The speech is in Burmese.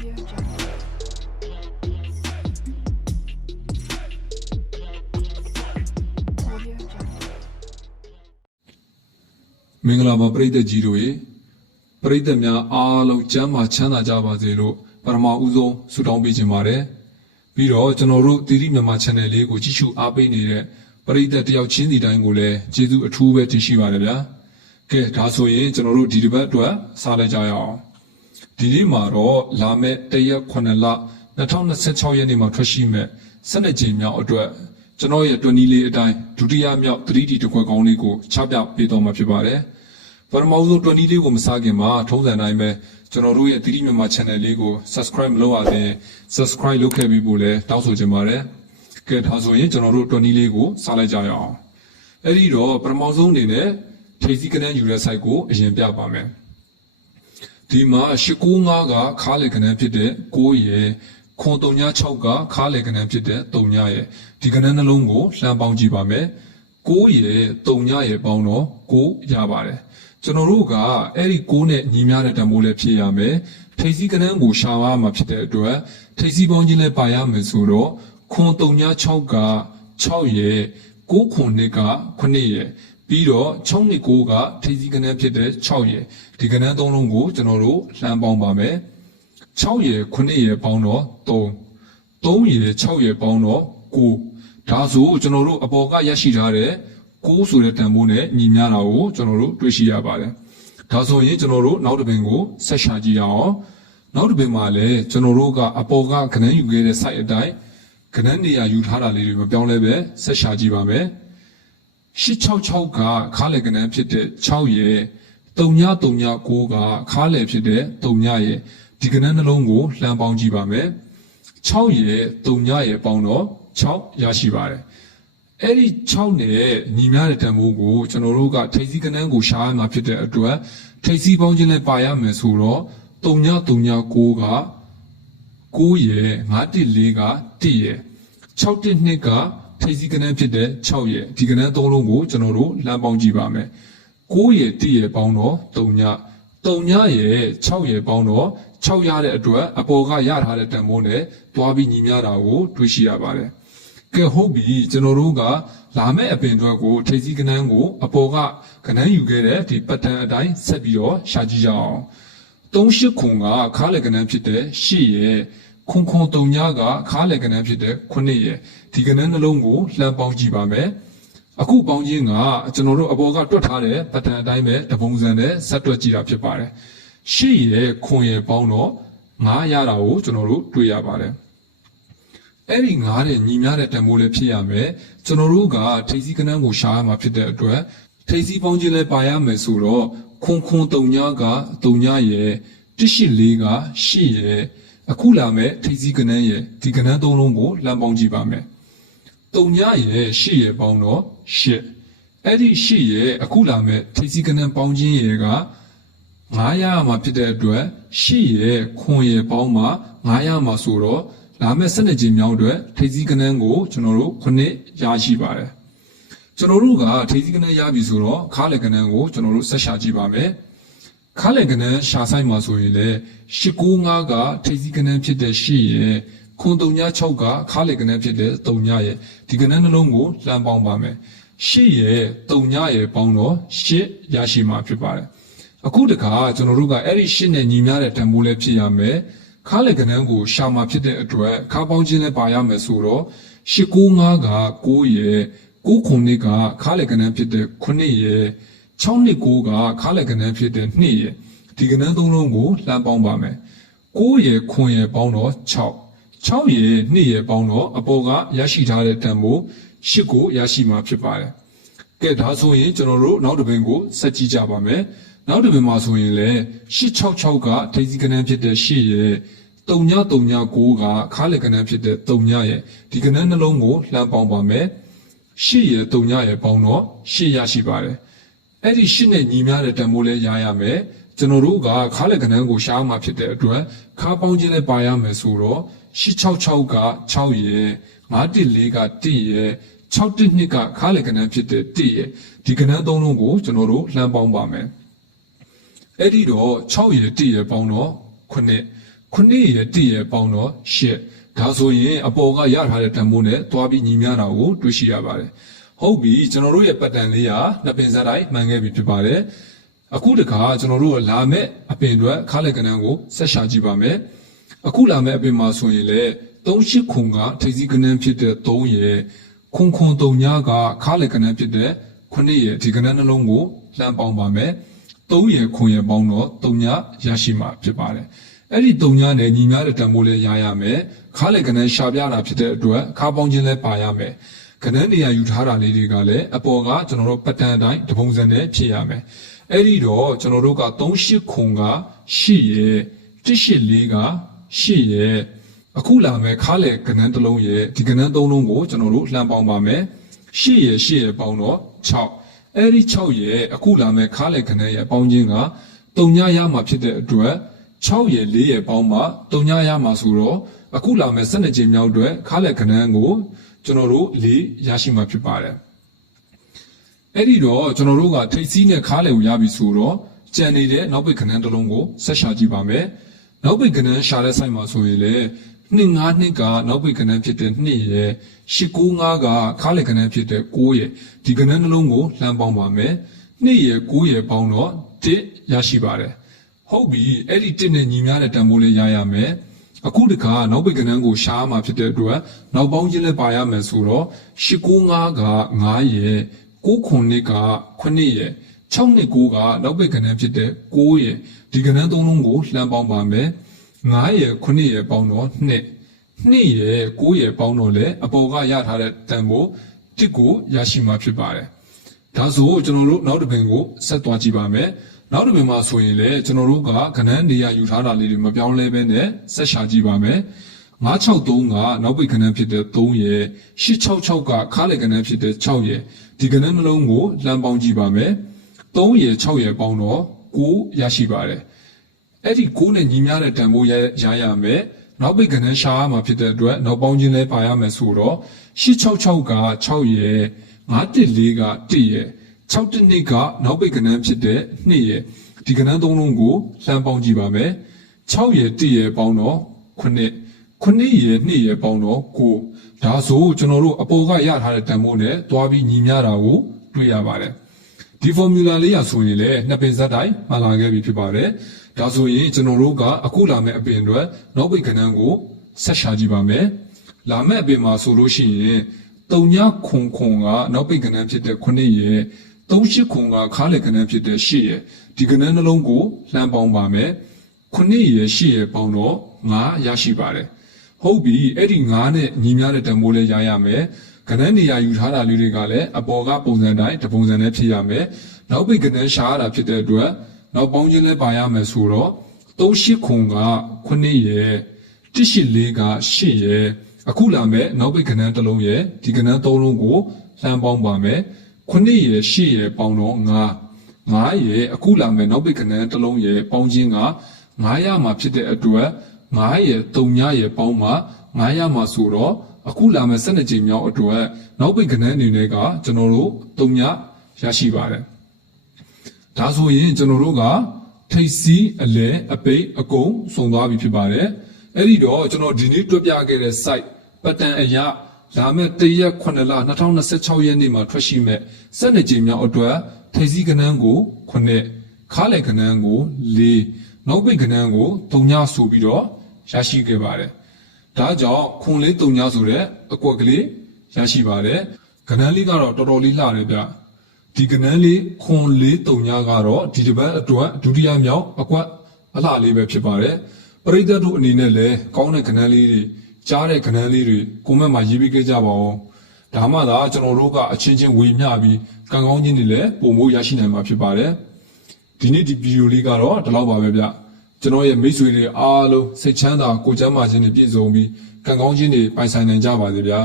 မင်္ဂလာပါပရိသတ်ကြီးတို့ရေပရိသတ်များအားလုံးကျမ်းမာချမ်းသာကြပါစေလို့ပထမဦးဆုံးဆုတောင်းပေးခြင်းပါတယ်ပြီးတော့ကျွန်တော်တို့သီရိမြန်မာ channel လေးကိုကြည့်ရှုအားပေးနေတဲ့ပရိသတ်တယောက်ချင်းစီတိုင်းကိုလည်းကျေးဇူးအထူးပဲတင်ရှိပါတယ်ဗျာကဲဒါဆိုရင်ကျွန်တော်တို့ဒီတစ်ပတ်အတွက်စလိုက်ကြရအောင်ဒီနေ့မှာတော့လာမယ့်1ရက်9လ2026ရက်နေ့မှာထွက်ရှိမဲ့12ကြိမ်မြောက်အတွက်ကျွန်တော်ရဲ့တွနီလေးအတိုင်းဒုတိယမြောက် 3D တစ်ခွက်ကောင်းလေးကိုချပြပေးတော့မှာဖြစ်ပါတယ်ပထမဆုံးတွနီလေးကိုမစားခင်မှာထုံးစံတိုင်းပဲကျွန်တော်တို့ရဲ့သီရိမြန်မာ channel လေးကို subscribe မလုပ်ရသေးရင် subscribe လုပ်ခဲ့ပြီးဖို့လည်းတောင်းဆိုချင်ပါတယ်ကဲဒါဆိုရင်ကျွန်တော်တို့တွနီလေးကိုစားလိုက်ကြရအောင်အဲ့ဒီတော့ပထမဆုံးအနေနဲ့ထိပ်စီးကနန်းယူတဲ့ site ကိုအရင်ပြပါမယ်ဒီမှာ895ကခါးလေကနန်းဖြစ်တဲ့9ရယ်ခွန်336ကခါးလေကနန်းဖြစ်တဲ့3ညရဲ့ဒီကနန်းနှလုံးကိုလှမ်းပေါင်းကြည့်ပါမယ်9ရယ်3ညရဲ့ပေါင်းတော့9ရပါတယ်ကျွန်တော်တို့ကအဲ့ဒီ9နဲ့ညီမျှတဲ့တန်ဖိုးလည်းဖြည့်ရမယ်ထိပ်စီးကနန်းကိုရှာပါမှာဖြစ်တဲ့အတွက်ထိပ်စီးပေါင်းခြင်းလည်းပါရမယ်ဆိုတော့ခွန်336က6ရယ်9ခွန်2က9ရယ်ပြီးတော့6နှစ်9ကထိပ်စီးကနန်းဖြစ်တဲ့6ရယ်ဒီကနန်းသုံးလုံးကိုကျွန်တော်တို့လှမ်းပေါင်းပါမယ်6ရယ်9ရယ်ပေါင်းတော့3ရယ်6ရယ်ပေါင်းတော့9ဒါဆိုကျွန်တော်တို့အပေါ်ကရရှိထားတဲ့9ဆိုတဲ့တန်ဖိုးနဲ့ညီမျှတာကိုကျွန်တော်တို့တွေ့ရှိရပါတယ်ဒါဆိုရင်ကျွန်တော်တို့နောက်တစ်ပင်ကိုဆက်ရှာကြည့်အောင်နောက်တစ်ပင်မှာလည်းကျွန်တော်တို့ကအပေါ်ကကနန်းယူခဲ့တဲ့ site အတိုင်းကနန်းနေရာယူထားတာလေးတွေမပြောင်းလဲပဲဆက်ရှာကြည့်ပါမယ်866ကခါးလေကနန်းဖြစ်တဲ့6ရယ်3939ကခါးလေဖြစ်တဲ့3ညရဲ့ဒီကနန်းနှလုံးကိုလှမ်းပေါင်းကြည့်ပါမယ်6ရယ်3ညရဲ့ပေါင်းတော့6ရရှိပါတယ်အဲ့ဒီ6နဲ့ညီမျှတဲ့တန်ဖိုးကိုကျွန်တော်တို့ကထိပ်စီးကနန်းကိုရှာရမှာဖြစ်တဲ့အတွက်ထိပ်စီးပေါင်းခြင်းလည်းပါရမယ်ဆိုတော့3939က9ရယ်914က1ရယ်612ကထိပ်စီးကနန်းဖြစ်တဲ့6ရယ်ဒီကနန်းသုံးလုံးကိုကျွန်တော်တို့လှမ်းပေါင်းကြည့်ပါမယ်9ရယ်1ရယ်ပေါင်းတော့3ည3ညရယ်6ရယ်ပေါင်းတော့6ရတဲ့အတွက်အပေါ်ကရထားတဲ့တန်ဖိုးနဲ့တွားပြီးညီမျှတာကိုတွေ့ရှိရပါတယ်ကဲဟုတ်ပြီကျွန်တော်တို့ကလာမယ့်အပင်အတွက်ကိုထိပ်စီးကနန်းကိုအပေါ်ကကနန်းယူခဲ့တဲ့ဒီပတ်တန်အတိုင်းဆက်ပြီးတော့ရှာကြည့်ကြအောင်38ခွန်ကခါးလေကနန်းဖြစ်တဲ့8ရယ်ခွန်3ညကခါးလေကနန်းဖြစ်တဲ့9ရယ်ဒီကနန်းနှလုံးကိုလှမ်းပေါင်းကြည့်ပါမယ်အခုပေါင်းခြင်းကကျွန်တော်တို့အပေါ်ကတွက်ထားတဲ့ပတ်တန်အတိုင်းပဲတပုံစံနဲ့ဆက်တွက်ကြည့်တာဖြစ်ပါတယ်8ရယ်ခွန်ရယ်ပေါင်းတော့9ရတာကိုကျွန်တော်တို့တွေ့ရပါတယ်အဲ့ဒီ9တဲ့ညီမျှတဲ့တန်ဖိုးလေးဖြစ်ရမယ်ကျွန်တော်တို့ကထိပ်စီးကနန်းကိုရှာရမှာဖြစ်တဲ့အတွက်ထိပ်စီးပေါင်းခြင်းလည်းပါရမယ်ဆိုတော့ခွန်3ညက3ညရယ်184က8ရယ်အခုလာမဲ့ထိပ်စီးကနန်းရယ်ဒီကနန်းသုံးလုံးကိုလှမ်းပေါင်းကြည့်ပါမယ်3ညရယ်8ရယ်ပေါင်းတော့8အဲ့ဒီ8ရယ်အခုလာမဲ့ထိပ်စီးကနန်းပေါင်းခြင်းရယ်က9ရမှာဖြစ်တဲ့အတွက်8ရယ်ခွန်ရယ်ပေါင်းမှာ9ရမှာဆိုတော့လာမယ့်12ကြိမ်မြောက်အတွက်ထိပ်စီးကနန်းကိုကျွန်တော်တို့9ရရှိပါတယ်ကျွန်တော်တို့ကထိပ်စီးကနန်းရပြီဆိုတော့ခါးလေကနန်းကိုကျွန်တော်တို့ဆက်ရှာကြည့်ပါမယ်ခါးလေကနန်းရှာဆိုင်မှာဆိုရင်လည်း895ကထိပ်စီးကနန်းဖြစ်တဲ့8ရယ်ခွန်336ကခါးလေကနန်းဖြစ်တဲ့3ညရယ်ဒီကနန်းနှလုံးကိုလှမ်းပေါင်းပါမယ်8ရယ်3ညရယ်ပေါင်းတော့8ရရှိမှာဖြစ်ပါတယ်အခုတခါကျွန်တော်တို့ကအဲ့ဒီ8နဲ့ညီမျှတဲ့တန်ဖိုးလေးဖြစ်ရမယ်ခါးလေကနန်းကိုရှာမှာဖြစ်တဲ့အတွက်ခါပေါင်းခြင်းလည်းပါရမယ်ဆိုတော့895က9ရယ်9ခွန်2ကခါးလေကနန်းဖြစ်တဲ့9ရယ်629ကခါးလေကနန်းဖြစ်တဲ့2ရယ်ဒီကနန်းသုံးလုံးကိုလှမ်းပေါင်းပါမယ်9ရယ်ခွန်ရယ်ပေါင်းတော့6ရယ်2ရယ်ပေါင်းတော့အပေါ်ကရရှိထားတဲ့တန်ဖိုး8ကိုရရှိမှာဖြစ်ပါတယ်ကဲဒါဆိုရင်ကျွန်တော်တို့နောက်တစ်ပင်ကိုဆက်ကြည့်ကြပါမယ်နောက်တစ်ပင်မှာဆိုရင်လည်း866ကထိပ်စီးကနန်းဖြစ်တဲ့8ရယ်3939ကခါးလေကနန်းဖြစ်တဲ့3ညရယ်ဒီကနန်းနှလုံးကိုလှမ်းပေါင်းပါမယ်8ရယ်3ညရယ်ပေါင်းတော့8ရရှိပါတယ်အဲ့ဒီ8နဲ့ညီမျှတဲ့တန်ဖိုးလည်းရရမယ်ကျွန်တော်တို့ကခါးလေကနန်းကိုရှားမှဖြစ်တဲ့အတွက်ခါးပေါင်းခြင်းလည်းပါရမယ်ဆိုတော့866က6ရယ်914က1ရယ်612ကခါးလေကနန်းဖြစ်တဲ့1ရယ်ဒီကနန်းသုံးလုံးကိုကျွန်တော်တို့လှမ်းပေါင်းပါမယ်အဲ့ဒီတော့6ရယ်1ရယ်ပေါင်းတော့9 ခုနှစ်ရဲ့တည့်ရဲ့ပေါင်းတော့ရှစ်ဒါဆိုရင်အပေါ်ကရထားတဲ့တန်ဖိုးနဲ့တွားပြီးညီမျှတာကိုတွေ့ရှိရပါတယ်ဟုတ်ပြီကျွန်တော်တို့ရဲ့ပတ်တန်လေးဟာနှစ်ပင်စက်တိုင်းမှန်ခဲ့ပြီဖြစ်ပါတယ်အခုတခါကျွန်တော်တို့လာမဲ့အပင်အတွက်ခါလက်ကနန်းကိုဆက်ရှာကြည့်ပါမယ်အခုလာမဲ့အပင်မှာဆိုရင်လေ38ခုကထိပ်စီးကနန်းဖြစ်တဲ့3ရဲ့ခွန်3ညကခါလက်ကနန်းဖြစ်တဲ့9ရဲ့ဒီကနန်းနှလုံးကိုလှမ်းပေါင်းပါမယ်3ရဲ့ခွန်ရဲ့ပေါင်းတော့3ညရရှိမှာဖြစ်ပါတယ်အဲ့ဒီ3ညနဲ့ညီမျှတဲ့တန်ဖိုးလေးရရမယ်ခါလက်ကနန်းရှာပြတာဖြစ်တဲ့အတွက်ခါပေါင်းခြင်းလည်းပါရမယ်ကနန်းနေရာယူထားတာလေးတွေကလည်းအပေါ်ကကျွန်တော်တို့ပတ်တန်အတိုင်းတပုံစံနဲ့ဖြည့်ရမယ်အဲ့ဒီတော့ကျွန်တော်တို့က38ခုက8ရဲ့184က8ရဲ့အခုလာမယ်ခါလေကနန်းတစ်လုံးရဲ့ဒီကနန်း3လုံးကိုကျွန်တော်တို့လှမ်းပေါင်းပါမယ်8ရဲ့8ရဲ့ပေါင်းတော့6အဲ့ဒီ6ရဲ့အခုလာမယ်ခါလေကနန်းရဲ့ပေါင်းခြင်းက3ညရမှာဖြစ်တဲ့အတွက်6ရဲ့4ရဲ့ပေါင်းမှာ3ညရမှာဆိုတော့အခုလာမယ်12ကြိမ်မြောက်အတွက်ခါလေကနန်းကိုကျွန်တော်တို့4ရရှိမှာဖြစ်ပါတယ်အဲ့ဒီတော့ကျွန်တော်တို့ကထိပ်စီးနဲ့ခါလေကိုရပြီဆိုတော့ကြံနေတဲ့နောက်ပိတ်ကနန်းတစ်လုံးကိုဆက်ရှာကြည့်ပါမယ်နောက်ပိတ်ကနန်းရှာတဲ့ဆိုင်မှာဆိုရင်လေ252ကနောက်ပိတ်ကနန်းဖြစ်တဲ့2ရဲ့895ကခါလေကနန်းဖြစ်တဲ့9ရဲ့ဒီကနန်းနှလုံးကိုလှမ်းပေါင်းပါမယ်2ရဲ့9ရဲ့ပေါင်းတော့1ရရှိပါတယ်ဟုတ်ပြီအဲ့ဒီ1နဲ့ညီမျှတဲ့တန်ဖိုးလေးရရမယ်အခုတခါနောက်ပိတ်ကနန်းကိုရှားမှာဖြစ်တဲ့အတွက်နောက်ပေါင်းခြင်းလည်းပါရမယ်ဆိုတော့895က9ရဲ့9ခုနှစ်က9ရဲ့6နှစ်9ကနောက်ပိတ်ကနန်းဖြစ်တဲ့9ရဲ့ဒီကနန်း3လုံးကိုလှမ်းပေါင်းပါမယ်9ရဲ့9ရဲ့ပေါင်းတော့2ရဲ့9ရဲ့ပေါင်းတော့လည်းအပေါ်ကရထားတဲ့တန်ဖိုး1ကိုရရှိမှာဖြစ်ပါတယ်ဒါဆိုကျွန်တော်တို့နောက်တစ်ပင်ကိုဆက်သွားကြည့်ပါမယ်နောက်တစ်ပင်မှာဆိုရင်လည်းကျွန်တော်တို့ကကနန်းနေရာယူထားတာလေးတွေမပြောင်းလဲဘဲနဲ့ဆက်ရှာကြည့်ပါမယ်963ကနောက်ပိတ်ကနန်းဖြစ်တဲ့3ရဲ့866ကခါလေကနန်းဖြစ်တဲ့6ရဲ့ဒီကနန်းနှလုံးကိုလှမ်းပေါင်းကြည့်ပါမယ်3ရဲ့6ရဲ့ပေါင်းတော့9ရရှိပါတယ်အဲ့ဒီ9နဲ့ညီမျှတဲ့တန်ဖိုးရရမယ်နောက်ပိတ်ကနန်းရှားမှာဖြစ်တဲ့အတွက်နောက်ပေါင်းခြင်းလည်းပါရမယ်ဆိုတော့866က6ရဲ့914က1ရဲ့612ကနောက်ပိတ်ကနန်းဖြစ်တဲ့2ရဲ့ဒီကနန်း3လုံးကိုလှမ်းပေါင်းကြည့်ပါမယ်6ရဲ့1ရဲ့ပေါင်းတော့9ရဲ့2ရဲ့ပေါင်းတော့9ဒါဆိုကျွန်တော်တို့အပေါ်ကရထားတဲ့တန်ဖိုးနဲ့တွားပြီးညီမျှတာကိုတွေ့ရပါတယ်ဒီ formula လေးရဆိုရင်လည်းနှစ်ပင်ဇက်တိုင်းမှလာခဲ့ပြီဖြစ်ပါတယ်ဒါဆိုရင်ကျွန်တော်တို့ကအခုလာမယ့်အပင်တွေနောက်ပိတ်ကနန်းကိုဆက်ရှာကြည့်ပါမယ်လာမယ့်အပင်မှာဆိုလို့ရှိရင်3ညခွန်ကနောက်ပိတ်ကနန်းဖြစ်တဲ့9ရဲ့38ခွန်ကခါလေကနန်းဖြစ်တဲ့8ရဲ့ဒီကနန်းနှလုံးကိုလှမ်းပေါင်းပါမယ်9ရဲ့8ရဲ့ပေါင်းတော့9ရရှိပါတယ်ဟုတ်ပြီအဲ့ဒီ9နဲ့ညီမျှတဲ့တန်ဖိုးလေးရရမယ်ကနန်းနေရာယူထားတာလေးတွေကလည်းအပေါ်ကပုံစံတိုင်းတပုံစံနဲ့ဖြည့်ရမယ်နောက်ပိတ်ကနန်းရှားရတာဖြစ်တဲ့အတွက်နောက်ပေါင်းခြင်းလည်းပါရမယ်ဆိုတော့38ခွန်က9ရဲ့184က8ရဲ့အခုလာမဲ့နောက်ပိတ်ကနန်းတစ်လုံးရဲ့ဒီကနန်း3လုံးကိုလှမ်းပေါင်းပါမယ်9ရဲ့8ရဲ့ပေါင်းတော့9ရဲ့အခုလာမဲ့နောက်ပိတ်ကနန်းတစ်လုံးရဲ့ပေါင်းခြင်းက9ရမှာဖြစ်တဲ့အတွက်9ရဲ့3ညရဲ့ပေါင်းမှာ9ရမှာဆိုတော့အခုလာမဲ့12ကြိမ်မြောက်အတွက်နောက်ပိတ်ကနန်းအနေနဲ့ကကျွန်တော်တို့3ညရရှိပါတယ်ဒါဆိုရင်ကျွန်တော်တို့ကထိပ်စီးအလဲအပိတ်အကုန်စုံသွားပြီဖြစ်ပါတယ်အဲ့ဒီတော့ကျွန်တော်ဒီနေ့တွေ့ပြခဲ့တဲ့ site ပတ်တန်အရာလာမဲ့1ရက်9လ2026ရက်နေ့မှာထွက်ရှိမဲ့12ကြိမ်မြောက်အတွက်ထိပ်စီးကနန်းကို9ခါလေကနန်းကို4နောက်ပိတ်ကနန်းကို3ညဆိုပြီးတော့ရရှိခဲ့ပါတယ်ဒါကြောင့်ခွန်လေး3ညဆိုတဲ့အကွက်ကလေးရရှိပါတယ်ကနန်းလေးကတော့တော်တော်လေးလှတယ်ဗျဒီကနန်းလေးခွန်လေး3ညကတော့ဒီတစ်ပတ်အတွက်ဒုတိယမြောက်အကွက်အလှလေးပဲဖြစ်ပါတယ်ပရိသတ်တို့အနေနဲ့လည်းကောင်းတဲ့ကနန်းလေးတွေကြားတဲ့ကနန်းလေးတွေကွန်မန့်မှာရေးပေးခဲ့ကြပါဦးဒါမှသာကျွန်တော်တို့ကအချင်းချင်းဝေမျှပြီးကံကောင်းခြင်းတွေလည်းပုံမိုးရရှိနိုင်မှာဖြစ်ပါတယ်ဒီနေ့ဒီဗီဒီယိုလေးကတော့ဒီလောက်ပါပဲဗျကျွန်တော်ရဲ့မိတ်ဆွေတွေအားလုံးစိတ်ချမ်းသာကိုယ်ကျန်းမာခြင်းတွေပြည့်စုံပြီးကံကောင်းခြင်းတွေပိုင်ဆိုင်နိုင်ကြပါစေဗျာ